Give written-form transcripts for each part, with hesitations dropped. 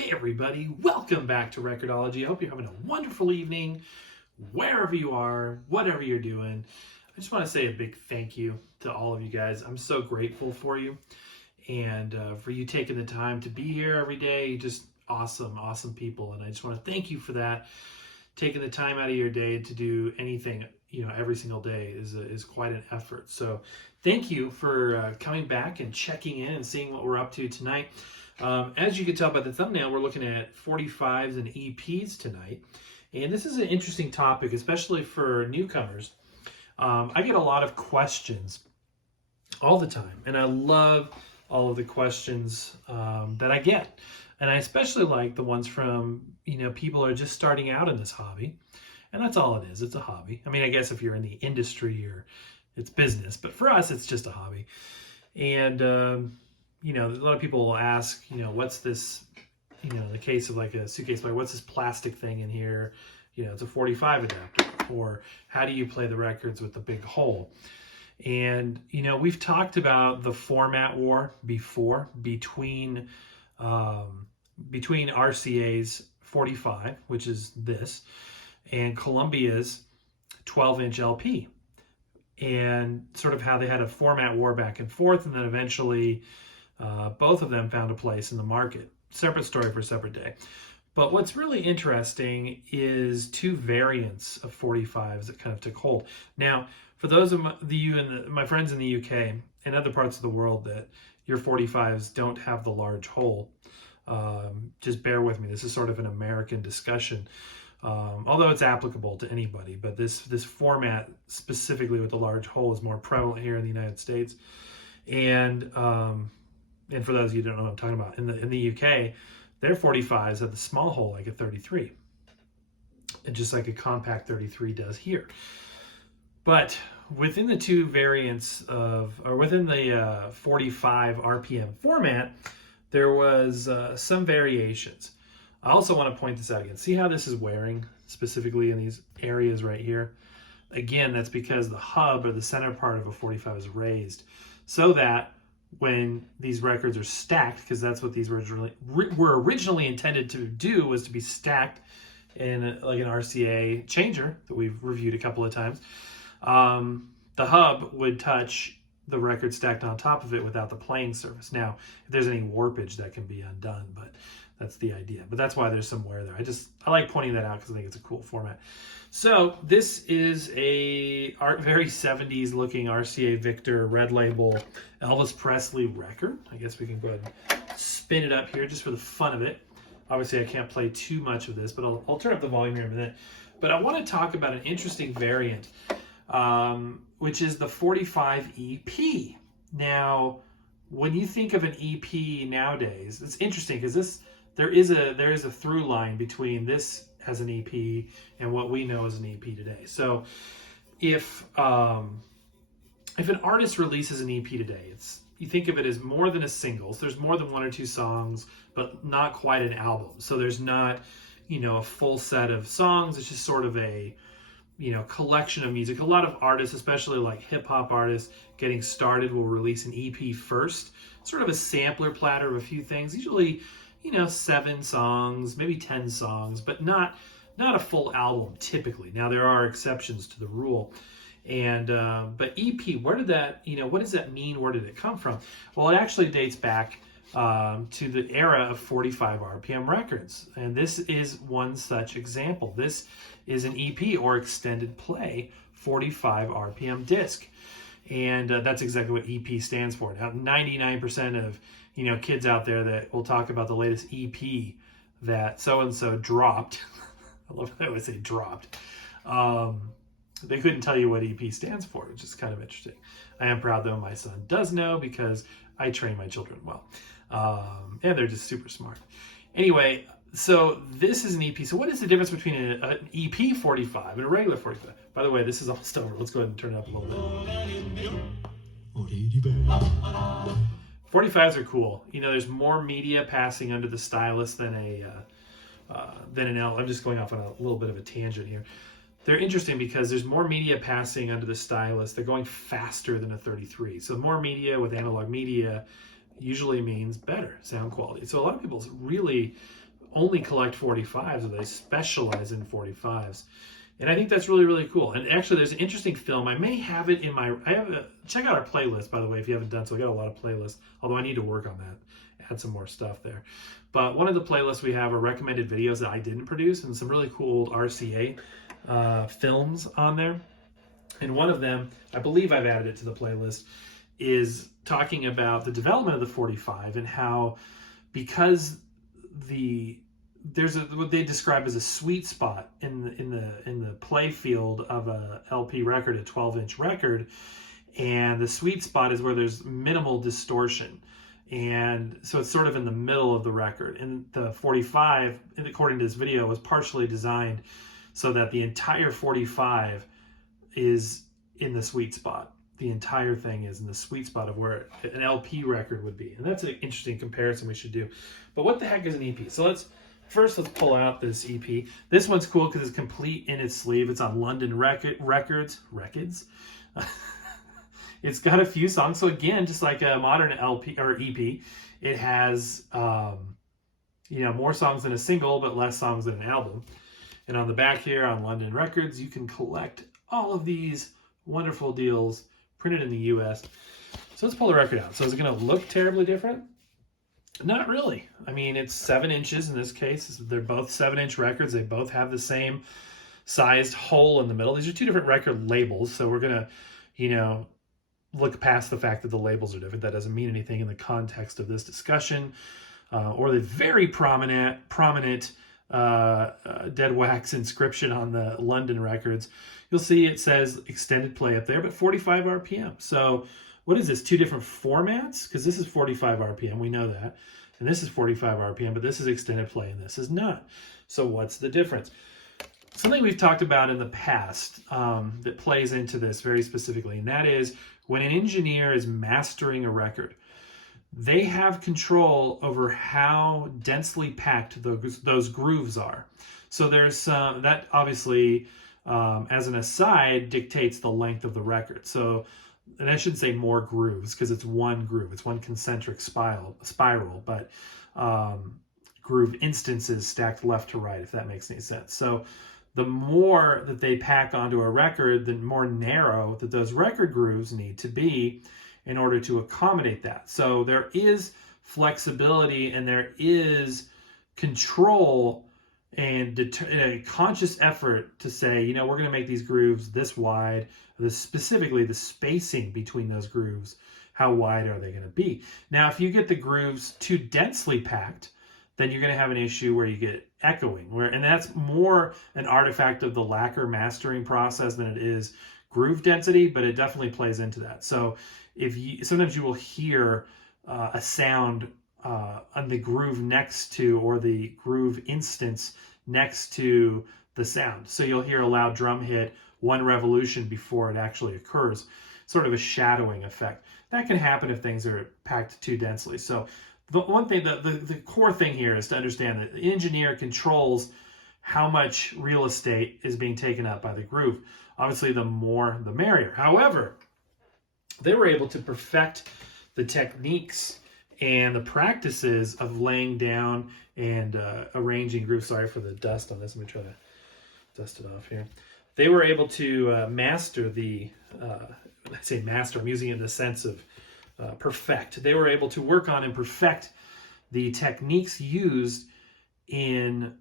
Hey everybody, welcome back to Record-ology. I hope you're having a wonderful evening, wherever you are, whatever you're doing. I just want to say a big thank you to all of you guys. I'm so grateful for you and for you taking the time to be here every day. Just awesome people. And I just want to thank you for that. Taking the time out of your day to do anything, every single day is quite an effort. So thank you for coming back and checking in and seeing what we're up to tonight. As you can tell by the thumbnail, we're looking at 45s and EPs tonight. And this is an interesting topic, especially for newcomers. I get a lot of questions all the time, and I love all of the questions that I get. And I especially like the ones from, people who are just starting out in this hobby. And that's all it is. It's a hobby. I mean, I guess if you're in the industry or it's business, but for us, it's just a hobby. And, a lot of people will ask, what's this, in the case of like a suitcase player, what's this plastic thing in here? It's a 45 adapter. Or how do you play the records with the big hole? And, we've talked about the format war before between RCA's 45, which is this, and Columbia's 12-inch LP. And sort of how they had a format war back and forth, and then eventually both of them found a place in the market. Separate story for a separate day. But what's really interesting is two variants of 45s that kind of took hold. Now, for those of you and my friends in the UK and other parts of the world that your 45s don't have the large hole, just bear with me. This is sort of an American discussion, although it's applicable to anybody. But this format specifically with the large hole is more prevalent here in the United States. And for those of you who don't know what I'm talking about, in the UK, their 45s have the small hole like a 33, and just like a compact 33 does here. But within the two variants within the 45 RPM format, there was some variations. I also want to point this out again. See how this is wearing specifically in these areas right here? Again, that's because the hub or the center part of a 45 is raised so that when these records are stacked, because that's what these were originally intended to do, was to be stacked in like an RCA changer that we've reviewed a couple of times, the hub would touch the record stacked on top of it without the playing surface. Now, if there's any warpage, that can be undone, but that's the idea. But that's why there's some wear there. I like pointing that out because I think it's a cool format. So this is a very 70s looking RCA Victor red label Elvis Presley record. I guess we can go ahead and spin it up here just for the fun of it. Obviously I can't play too much of this, but I'll turn up the volume here in a minute. But I want to talk about an interesting variant, which is the 45 EP. Now, when you think of an EP nowadays, it's interesting because there is a through line between this as an EP and what we know as an EP today. So if an artist releases an EP today, you think of it as more than a single. So there's more than one or two songs, but not quite an album. So there's not, a full set of songs. It's just sort of a, collection of music. A lot of artists, especially like hip hop artists getting started, will release an EP first, sort of a sampler platter of a few things, usually 7 songs, maybe 10 songs, but not a full album typically. Now there are exceptions to the rule. And but EP, where did that, what does that mean? Where did it come from? Well, it actually dates back to the era of 45 RPM records. And this is one such example. This is an EP, or extended play 45 RPM disc. And that's exactly what EP stands for. Now, 99% of kids out there that will talk about the latest EP that so-and-so dropped. I love how I would say dropped. They couldn't tell you what EP stands for, which is kind of interesting. I am proud, though, my son does know because I train my children well. And they're just super smart. Anyway, so this is an EP. So what is the difference between an EP 45 and a regular 45? By the way, this is almost over. Let's go ahead and turn it up a little bit. 45s are cool. There's more media passing under the stylus than an L. I'm just going off on a little bit of a tangent here. They're interesting because there's more media passing under the stylus. They're going faster than a 33. So more media with analog media usually means better sound quality. So a lot of people really only collect 45s, or they specialize in 45s. And I think that's really, really cool. And actually, there's an interesting film. I may have it in my, check out our playlist, by the way, if you haven't done so. I got a lot of playlists, although I need to work on that, add some more stuff there. But one of the playlists we have are recommended videos that I didn't produce, and some really cool old RCA films on there. And one of them, I believe I've added it to the playlist, is talking about the development of the 45 and how, because there's what they describe as a sweet spot in the play field of a LP record, a 12-inch record, and the sweet spot is where there's minimal distortion, and so it's sort of in the middle of the record. And the 45, according to this video, was partially designed so that the entire 45 is in the sweet spot. The entire thing is in the sweet spot of where an LP record would be. And that's an interesting comparison we should do. But what the heck is an EP? So let's pull out this EP. This one's cool because it's complete in its sleeve. It's on London Records. It's got a few songs. So again, just like a modern LP or EP, it has more songs than a single, but less songs than an album. And on the back here on London Records, you can collect all of these wonderful deals printed in the US. So let's pull the record out. So is it going to look terribly different? Not really. I mean, it's 7 inches in this case. They're both 7-inch records. They both have the same sized hole in the middle. These are two different record labels. So we're going to, look past the fact that the labels are different. That doesn't mean anything in the context of this discussion, or the very prominent dead wax inscription on the London records. You'll see it says extended play up there, but 45 RPM. So what is this? Two different formats? Because this is 45 RPM, we know that. And this is 45 RPM, but this is extended play and this is not. So what's the difference? Something we've talked about in the past that plays into this very specifically, and that is when an engineer is mastering a record, they have control over how densely packed those grooves are. So there's some, that obviously, as an aside, dictates the length of the record. So, and I shouldn't say more grooves because it's one groove. It's one concentric spiral, but groove instances stacked left to right, if that makes any sense. So the more that they pack onto a record, the more narrow that those record grooves need to be in order to accommodate that. So there is flexibility and there is control and a conscious effort to say, we're going to make these grooves this wide, specifically the spacing between those grooves, how wide are they going to be? Now, if you get the grooves too densely packed, then you're going to have an issue where you get echoing, and that's more an artifact of the lacquer mastering process than it is groove density, but it definitely plays into that. So sometimes you will hear a sound on the groove next to, or the groove instance next to the sound. So you'll hear a loud drum hit one revolution before it actually occurs, sort of a shadowing effect. That can happen if things are packed too densely. So the one thing, the core thing here is to understand that the engineer controls how much real estate is being taken up by the groove. Obviously, the more, the merrier. However, they were able to perfect the techniques and the practices of laying down and arranging grooves. Sorry for the dust on this. Let me try to dust it off here. They were able to master the, I say master, I'm using it in the sense of perfect. They were able to work on and perfect the techniques used in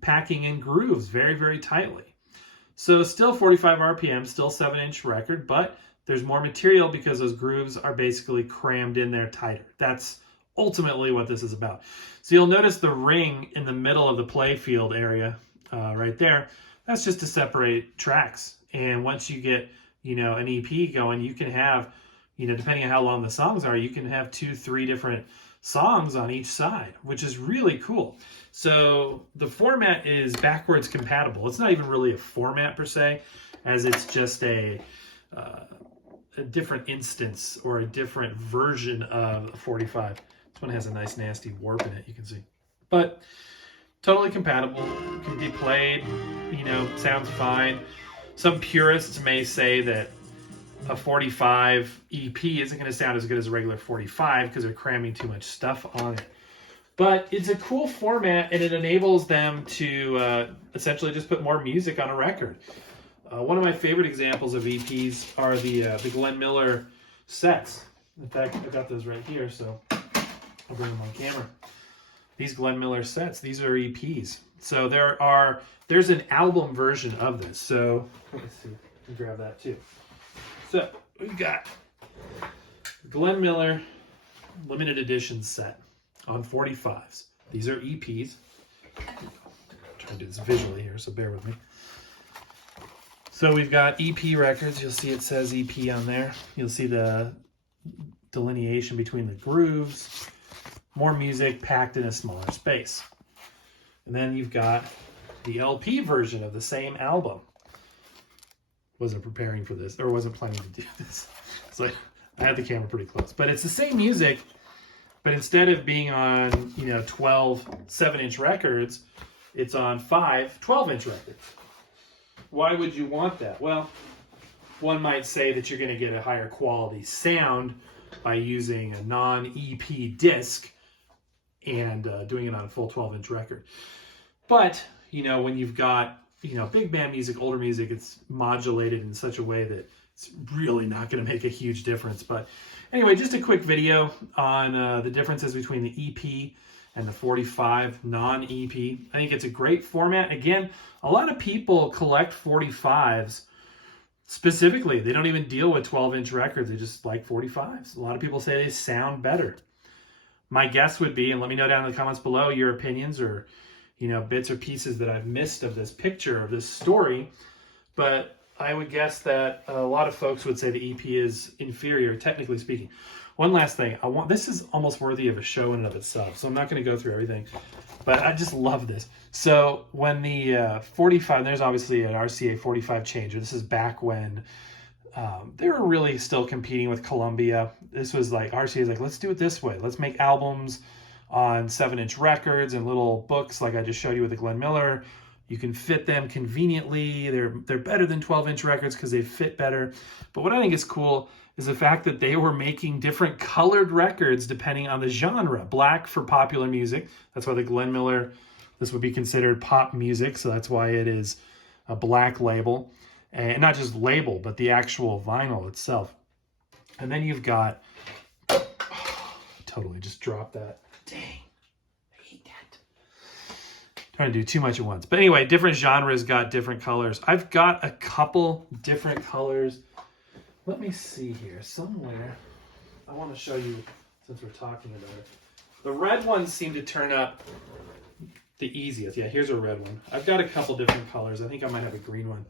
packing in grooves very, very tightly. So still 45 RPM, still 7-inch record, but there's more material because those grooves are basically crammed in there tighter. That's ultimately what this is about. So you'll notice the ring in the middle of the play field area right there. That's just to separate tracks. And once you get, an EP going, you can have, depending on how long the songs are, you can have 2-3 different songs on each side, which is really cool. So the format is backwards compatible. It's not even really a format per se, as it's just a different instance or a different version of 45. This one has a nice nasty warp in it, you can see. But totally compatible, can be played, sounds fine. Some purists may say that a 45 EP isn't going to sound as good as a regular 45 because they're cramming too much stuff on it. But it's a cool format, and it enables them to essentially just put more music on a record. One of my favorite examples of EPs are the Glen Miller sets. In fact, I got those right here, so I'll bring them on camera. These Glen Miller sets, these are EPs. So there's an album version of this. So let's see, I can grab that too. So we've got Glen Miller limited edition set on 45s. These are EPs. I'm trying to do this visually here, so bear with me. So we've got EP records. You'll see it says EP on there. You'll see the delineation between the grooves. More music packed in a smaller space. And then you've got the LP version of the same album. Wasn't preparing for this, or wasn't planning to do this. So I had the camera pretty close. But it's the same music, but instead of being on, 12 7-inch records, it's on 5 12-inch records. Why would you want that? Well, one might say that you're going to get a higher quality sound by using a non-EP disc and doing it on a full 12-inch record. But, when you've got, big band music, older music, it's modulated in such a way that it's really not going to make a huge difference. But anyway, just a quick video on the differences between the EP and the 45 non-EP. I think it's a great format. Again, a lot of people collect 45s specifically. They don't even deal with 12-inch records. They just like 45s. A lot of people say they sound better. My guess would be, and let me know down in the comments below your opinions or, bits or pieces that I've missed of this picture, of this story. But I would guess that a lot of folks would say the EP is inferior, technically speaking. One last thing. This is almost worthy of a show in and of itself, so I'm not going to go through everything. But I just love this. So when the 45, there's obviously an RCA 45 changer. This is back when they were really still competing with Columbia. This was like, RCA is like, let's do it this way. Let's make albums on 7-inch records and little books like I just showed you with the Glen Miller. You can fit them conveniently. They're better than 12-inch records because they fit better. But what I think is cool is the fact that they were making different colored records depending on the genre. Black for popular music. That's why the Glen Miller, this would be considered pop music. So that's why it is a black label. And not just label, but the actual vinyl itself. And then you've got, totally just dropped that. Dang, I hate that. Trying to do too much at once. But anyway, different genres got different colors. I've got a couple different colors. Let me see here. Somewhere, I want to show you, since we're talking about it. The red ones seem to turn up the easiest. Yeah, here's a red one. I've got a couple different colors. I think I might have a green one.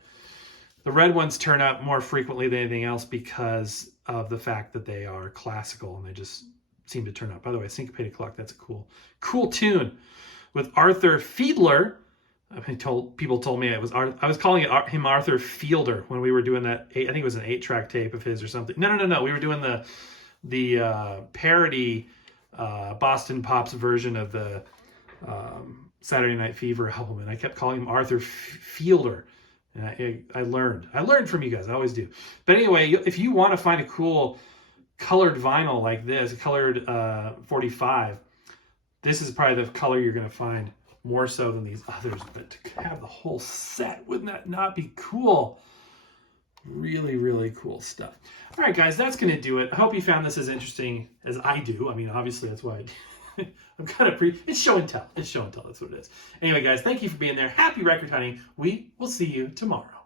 The red ones turn up more frequently than anything else because of the fact that they are classical and they just seem to turn up. By the way, Syncopated Clock, that's a cool tune with Arthur Fiedler. People told me I was calling him Arthur Fielder when we were doing that. I think it was an 8-track tape of his or something. No. We were doing the parody Boston Pops version of the Saturday Night Fever album, and I kept calling him Arthur Fielder. And I learned from you guys. I always do. But anyway, if you want to find a cool colored vinyl like this, a colored 45, this is probably the color you're going to find more so than these others. But to have the whole set, wouldn't that not be cool? Really, really cool stuff. All right, guys, that's going to do it. I hope you found this as interesting as I do. I mean, obviously, that's why I'm kind of it's show and tell. It's show and tell. That's what it is. Anyway, guys, thank you for being there. Happy record hunting. We will see you tomorrow.